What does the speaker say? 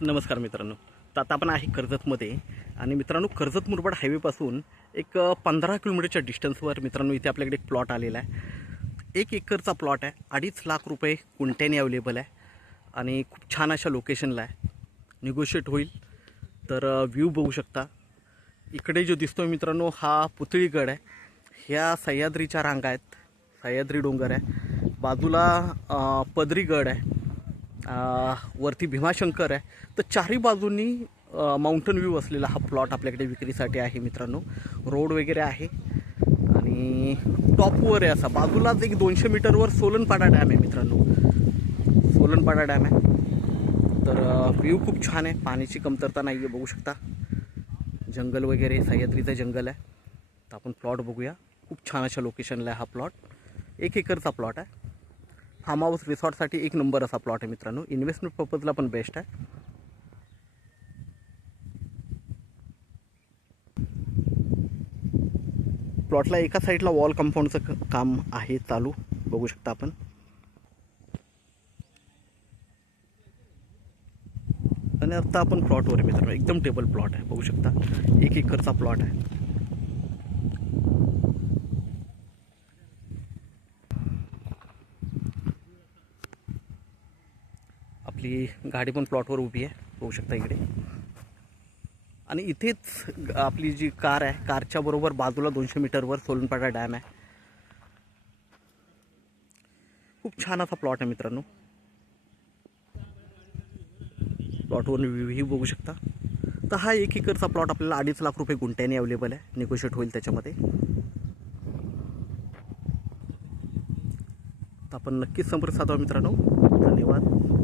नमस्कार मित्रांनो. तर आता आपण आहे कर्जतमध्ये आणि मित्रांनो कर्जत मुरबाड हायवेपासून एक 15 किलोमीटरच्या डिस्टन्सवर मित्रांनो इथे आपल्याकडे एक प्लॉट आलेला आहे. 1 एकरचा प्लॉट आहे. 2.5 लाख रुपये गुंठ्याने अवेलेबल आहे आणि खूप छान अशा लोकेशनला आहे. निगोशिएट होईल. तर व्ह्यू बघू शकता. इकडे जो दिसतोय मित्रांनो हा पुतळीगड आहे. ह्या सह्याद्रीच्या रांगा आहेत. सह्याद्री डोंगर आहे. बाजूला पदरीगड आहे. वरती भीमाशंकर आहे. तर चारही बाजूंनी माउंटन व्ह्यू असलेला हा प्लॉट आपल्याकडे विक्रीसाठी आहे मित्रांनो. रोड वगैरे आहे आणि टॉपवर आहे. असा बाजूलाच एक 200 मीटरवर सोलनपाडा डॅम आहे मित्रांनो. सोलनपाडा डॅम आहे. तर व्ह्यू खूप छान आहे. पाण्याची कमतरता नाही आहे. बघू शकता जंगल वगैरे सह्याद्रीचं जंगल आहे. तर आपण प्लॉट बघूया. खूप छान अशा लोकेशनला आहे हा प्लॉट. 1 एकरचा प्लॉट आहे. फार्म हाऊस रिसॉर्टसाठी एक नंबर असा प्लॉट आहे मित्रांनो. इन्व्हेस्टमेंट पर्पजला पण बेस्ट आहे. प्लॉटला एका साईडला वॉल कंपाऊंडचं काम आहे चालू. बघू शकता आपण. आणि आता आपण प्लॉटवर आहे मित्रांनो. एकदम टेबल प्लॉट आहे. बघू शकता 1 एकरचा प्लॉट आहे. आपली गाडी पण प्लॉटवर उभी आहे. बघू शकता इकडे. आणि इथेच आपली जी कार आहे कारच्या बरोबर बाजूला 200 मीटरवर सोलनपाडा डॅम आहे. खूप छान असा प्लॉट आहे मित्रांनो. प्लॉटवर व्ह्यूही बघू शकता. तर हा 1 एकरचा प्लॉट आपल्याला 2.5 लाख रुपये गुंठ्याने अवेलेबल आहे. निगोशिएट होईल त्याच्यामध्ये. तर आपण नक्कीच संपर्क साधावा मित्रांनो. धन्यवाद.